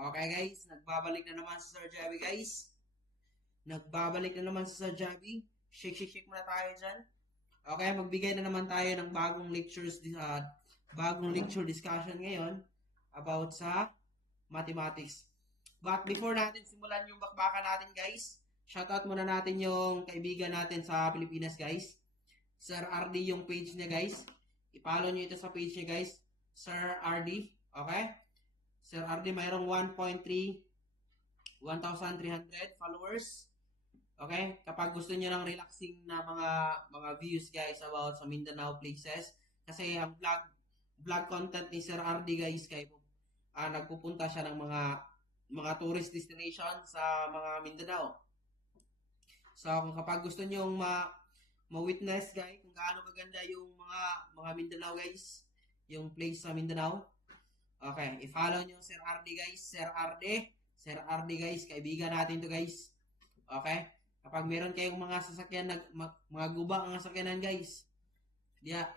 Okay guys, nagbabalik na naman sa Sir Javi guys. Nagbabalik na naman sa Sir Javi. Shake muna tayo dyan. Okay, magbigay na naman tayo ng bagong lecture discussion ngayon about sa mathematics. But before natin simulan yung bakbakan natin guys, shoutout muna natin yung kaibigan natin sa Pilipinas guys. Sir RD yung page niya guys. I-follow nyo ito sa page niya guys. Sir RD. Okay? Sir RD mayroong 1,300 followers. Okay? Kapag gusto niyo ng relaxing na mga views guys about sa Mindanao places, kasi ang vlog content ni Sir RD guys kay nagpupunta siya ng mga tourist destination sa mga Mindanao. So kapag gusto niyo ma-witness guys kung gaano kaganda yung mga Mindanao guys, yung place sa Mindanao. Okay, i-follow niyo Sir RD guys, Sir RD guys, kaibigan natin to guys. Okay? Kapag meron kayong mga sasakyan, mga gubang ang sasakyanan guys.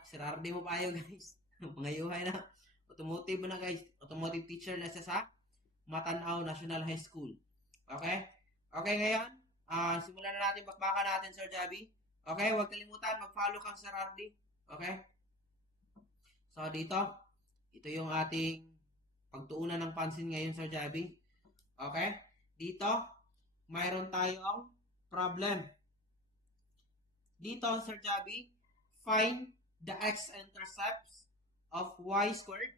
Sir RD mo pa guys. Mga yuhay na. Automotive na guys. Automotive teacher na siya sa Matanao National High School. Okay? Okay ngayon, simulan na natin bakbakan natin Sir Javi. Okay, huwag kalimutan mag-follow kang Sir RD. Okay? So dito, ito yung ating pagtuunan ng pansin ngayon Sir Javi. Okay? Dito, mayroon tayong problem. Dito, Sir Javi, find the x-intercepts of y squared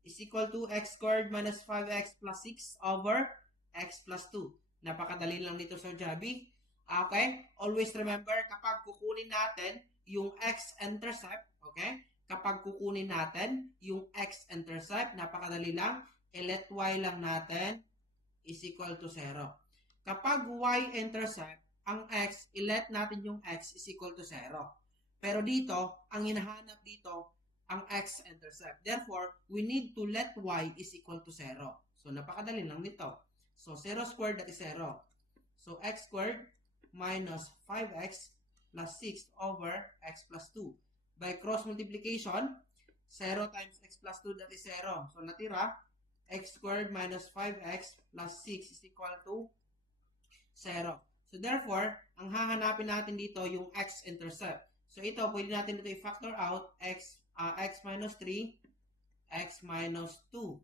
is equal to x squared minus 5x plus 6 over x plus 2. Napakadali lang dito, Sir Javi. Okay? Always remember, kapag kukunin natin yung x-intercept, okay? Kapag kukunin natin yung x-intercept, napakadali lang, i-let y lang natin is equal to 0. Kapag y-intercept, ang x, i-let natin yung x is equal to 0. Pero dito, ang hinahanap dito, ang x-intercept. Therefore, we need to let y is equal to 0. So, napakadali lang nito. So, 0 squared, that is 0. So, x squared minus 5x plus 6 over x plus 2. By cross multiplication, 0 times x plus 2, that is 0. So, natira, x squared minus 5x plus 6 is equal to 0. So, therefore, ang hahanapin natin dito yung x-intercept. So, ito, pwede natin ito i-factor out, x minus 3, x minus 2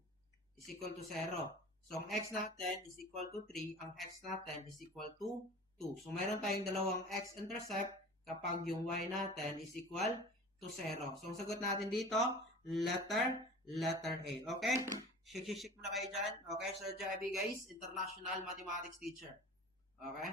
is equal to 0. So, ang x natin is equal to 3, ang x natin is equal to 2. So, mayroon tayong dalawang x-intercept kapag yung y natin is equal to 0. So, ang sagot natin dito, letter A. Okay? Shake muna kayo dyan. Okay, Sir Javi guys, International Mathematics Teacher. Okay?